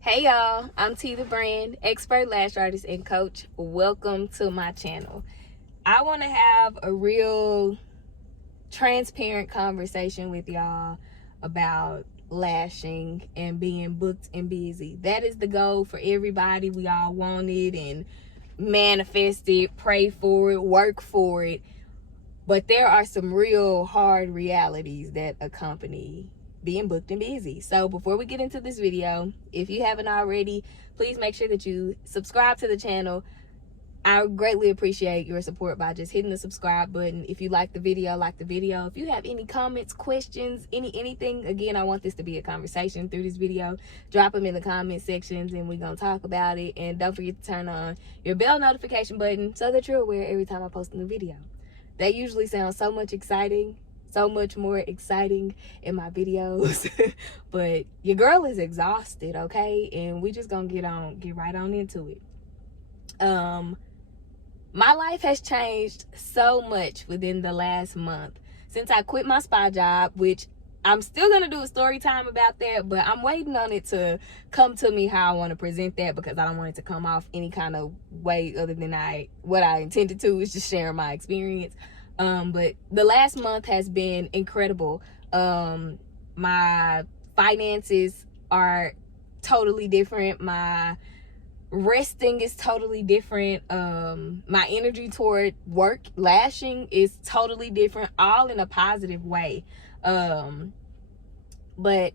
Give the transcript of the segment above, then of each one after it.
Hey y'all, I'm T the Brand, expert lash artist and coach. Welcome to my channel. I want to have a real transparent conversation with y'all about lashing and being booked and busy. That is the goal for everybody. We all want it and manifest it, pray for it, work for it. But there are some real hard realities that accompany being booked and busy. So before we get into this video, if you haven't already, please make sure that you subscribe to the channel. I greatly appreciate your support by just hitting the subscribe button. If you like the video, like the video. If you have any comments, questions, anything, again, I want this to be a conversation through this video. Drop them in the comment sections and we're going to talk about it. And don't forget to turn on your bell notification button so that you're aware every time I post a new video. That usually sounds so much more exciting in my videos. But your girl is exhausted, okay? And we just gonna get right on into it. My life has changed so much within the last month since I quit my spa job, which I'm still gonna do a story time about that, but I'm waiting on it to come to me how I want to present that, because I don't want it to come off any kind of way other than what I intended to, is just sharing my experience. But the last month has been incredible. My finances are totally different. My resting is totally different. My energy toward work, lashing, is totally different, all in a positive way. But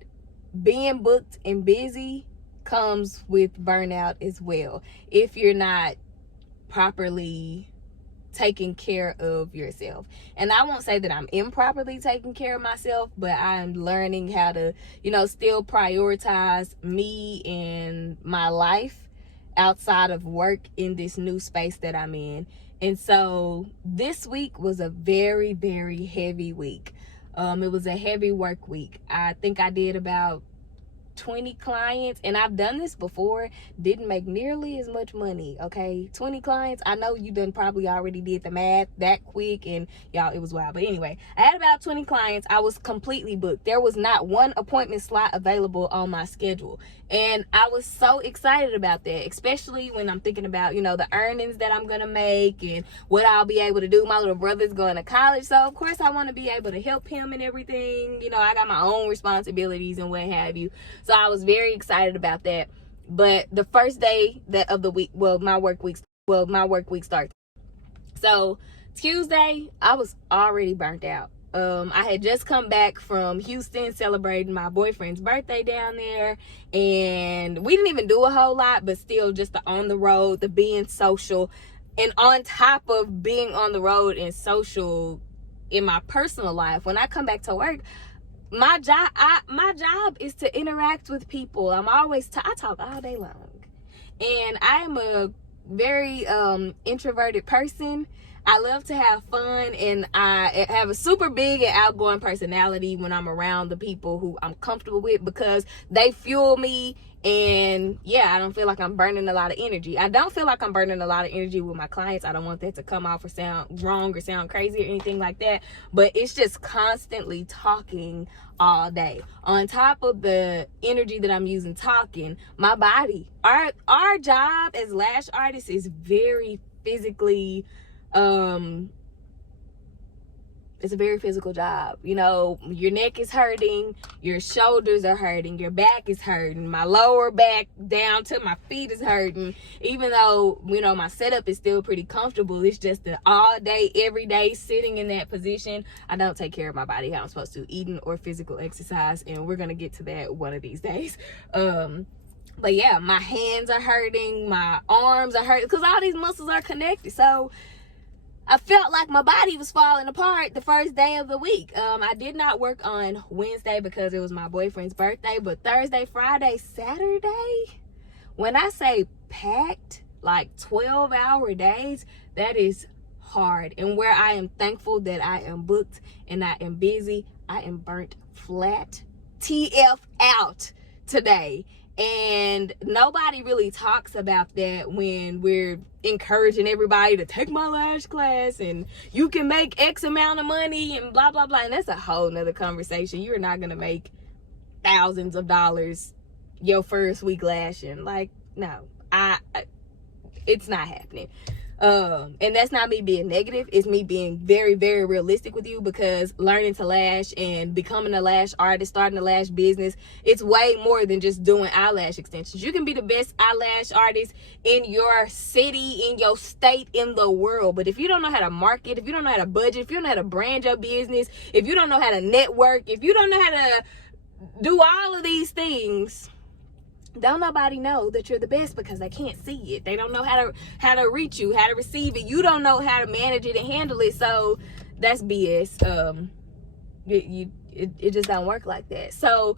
being booked and busy comes with burnout as well if you're not properly taking care of yourself. And I won't say that I'm improperly taking care of myself, but I'm learning how to, still prioritize me and my life outside of work in this new space that I'm in. And so this week was a very, very heavy week. It was a heavy work week. I think I did about 20 clients, and I've done this before, didn't make nearly as much money. Okay, 20 clients, I know you done probably already did the math that quick, and y'all, it was wild. But anyway, I had about 20 clients. I was completely booked. There was not one appointment slot available on my schedule, and I was so excited about that, especially when I'm thinking about the earnings that I'm gonna make and what I'll be able to do. My little brother's going to college, so of course I want to be able to help him and everything. I got my own responsibilities and what have you. So I was very excited about that. But the first day of the week, my work week starts. So Tuesday, I was already burnt out. I had just come back from Houston celebrating my boyfriend's birthday down there, and we didn't even do a whole lot, but still, just the on the road, the being social, and on top of being on the road and social in my personal life, when I come back to work, my job is to interact with people. I talk all day long, and I am a very introverted person. I love to have fun, and I have a super big and outgoing personality when I'm around the people who I'm comfortable with, because they fuel me. And yeah, I don't feel like I'm burning a lot of energy. I don't feel like I'm burning a lot of energy with my clients. I don't want that to come off or sound wrong or sound crazy or anything like that. But it's just constantly talking all day. On top of the energy that I'm using talking, my body, our job as lash artists is very physically, it's a very physical job. Your neck is hurting, your shoulders are hurting, your back is hurting, my lower back down to my feet is hurting. Even though, my setup is still pretty comfortable, it's just that all day, every day, sitting in that position, I don't take care of my body how I'm supposed to, eating or physical exercise, and we're gonna get to that one of these days. But yeah, my hands are hurting, my arms are hurting, because all these muscles are connected. So I felt like my body was falling apart the first day of the week. I did not work on Wednesday because it was my boyfriend's birthday, but Thursday, Friday, Saturday, when I say packed, like 12-hour days, that is hard. And where I am thankful that I am booked and I am busy, I am burnt flat, TF out today. And nobody really talks about that when we're encouraging everybody to take my lash class and you can make X amount of money and blah, blah, blah. And that's a whole nother conversation. You're not going to make thousands of dollars, your first week lashing. Like, no, it's not happening. And that's not me being negative. It's me being very, very realistic with you, because learning to lash and becoming a lash artist, starting a lash business, it's way more than just doing eyelash extensions. You can be the best eyelash artist in your city, in your state, in the world. But if you don't know how to market, if you don't know how to budget, if you don't know how to brand your business, if you don't know how to network, if you don't know how to do all of these things, don't nobody know that you're the best, because they can't see it. They don't know how to reach you, how to receive it. You don't know how to manage it and handle it. So that's BS. It just don't work like that. So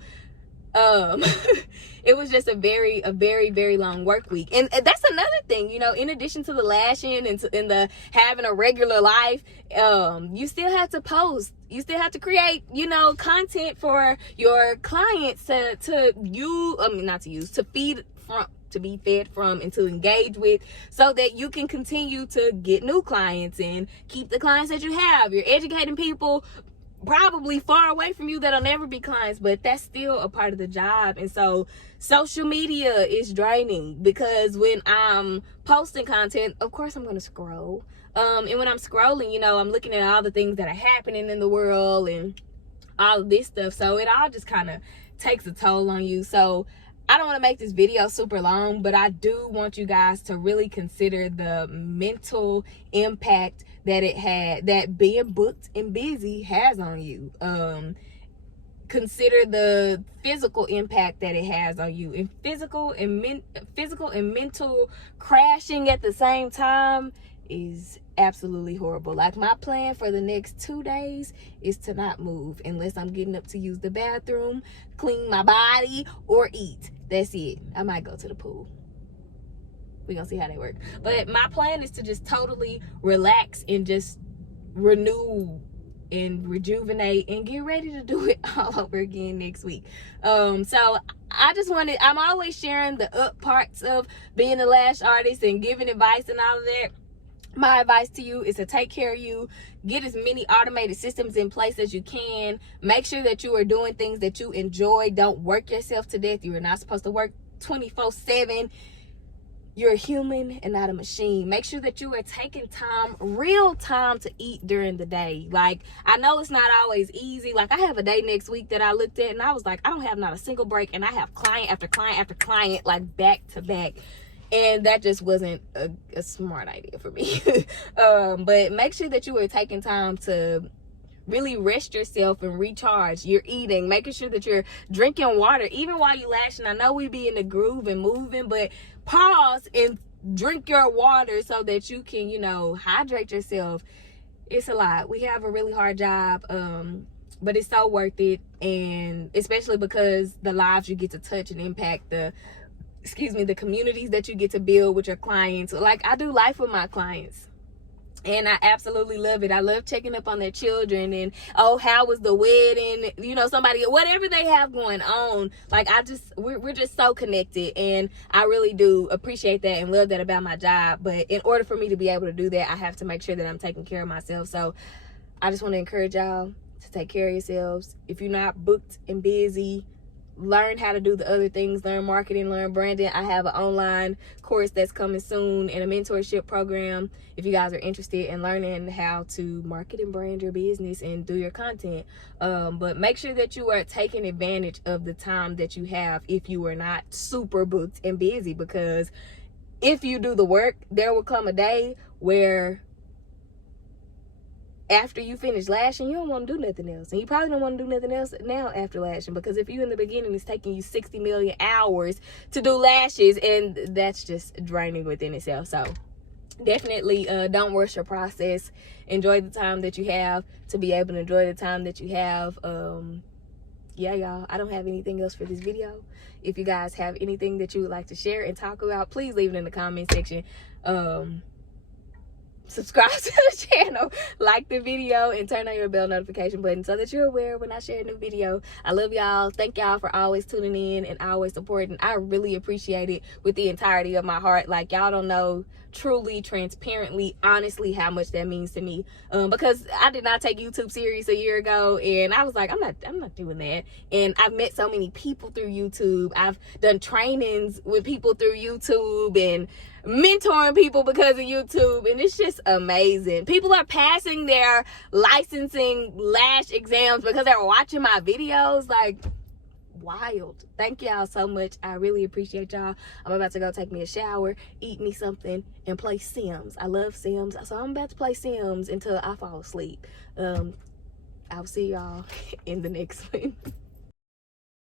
it was just a very, very long work week. And that's another thing, you know, in addition to the lashing and the having a regular life, you still have to post. You still have to create, you know, content for your clients to be fed from and to engage with, so that you can continue to get new clients and keep the clients that you have. You're educating people probably far away from you that'll never be clients, but that's still a part of the job. And so social media is draining, because when I'm posting content, of course I'm going to scroll. And when I'm scrolling, you know, I'm looking at all the things that are happening in the world and all of this stuff. So it all just kind of takes a toll on you. So I don't want to make this video super long, but I do want you guys to really consider the mental impact that being booked and busy has on you. Consider the physical impact that it has on you, and physical and mental crashing at the same time is absolutely horrible. Like, my plan for the next 2 days is to not move unless I'm getting up to use the bathroom, clean my body, or eat. That's it. I might go to the pool. We're gonna see how they work. But my plan is to just totally relax and just renew and rejuvenate and get ready to do it all over again next week. So I'm always sharing the up parts of being a lash artist and giving advice and all of that. My advice to you is to take care of you. Get as many automated systems in place as you can. Make sure that you are doing things that you enjoy. Don't work yourself to death. You are not supposed to work 24/7. You're a human and not a machine. Make sure that you are taking time, real time, to eat during the day. Like, I know it's not always easy. Like, I have a day next week that I looked at and I was like, I don't have not a single break, and I have client after client after client, like, back to back. And that just wasn't a smart idea for me. But make sure that you are taking time to really rest yourself and recharge. You're eating, making sure that you're drinking water, even while you're lashing. I know we be in the groove and moving, but pause and drink your water so that you can, you know, hydrate yourself. It's a lot. We have a really hard job, but it's so worth it. And especially because the lives you get to touch and impact, the communities that you get to build with your clients. Like, I do life with my clients, and I absolutely love it. I love checking up on their children and, oh, how was the wedding? You know, whatever they have going on. Like, we're just so connected, and I really do appreciate that and love that about my job. But in order for me to be able to do that, I have to make sure that I'm taking care of myself. So I just want to encourage y'all to take care of yourselves. If you're not booked and busy, learn how to do the other things. Learn marketing, learn branding. I have an online course that's coming soon and a mentorship program if you guys are interested in learning how to market and brand your business and do your content. But make sure that you are taking advantage of the time that you have if you are not super booked and busy, because if you do the work, there will come a day where after you finish lashing, you don't want to do nothing else. And you probably don't want to do nothing else now after lashing, because if you in the beginning, it's taking you 60 million hours to do lashes, and that's just draining within itself. So definitely don't rush your process. Enjoy the time that you have to be able to enjoy the time that you have. Yeah, y'all, I don't have anything else for this video. If you guys have anything that you would like to share and talk about, please leave it in the comment section. subscribe to the channel, like the video, and turn on your bell notification button so that you're aware when I share a new video. I love y'all. Thank y'all for always tuning in and always supporting. I really appreciate it with the entirety of my heart. Like, y'all don't know truly, transparently, honestly how much that means to me, because I did not take YouTube serious a year ago, and I was like, I'm not doing that. And I've met so many people through YouTube. I've done trainings with people through YouTube and mentoring people because of YouTube, and it's just amazing. People are passing their licensing lash exams because they're watching my videos. Like, wild. Thank y'all so much. I really appreciate y'all. I'm about to go take me a shower, eat me something, and play Sims. I love Sims, so I'm about to play Sims until I fall asleep. I'll see y'all in the next one.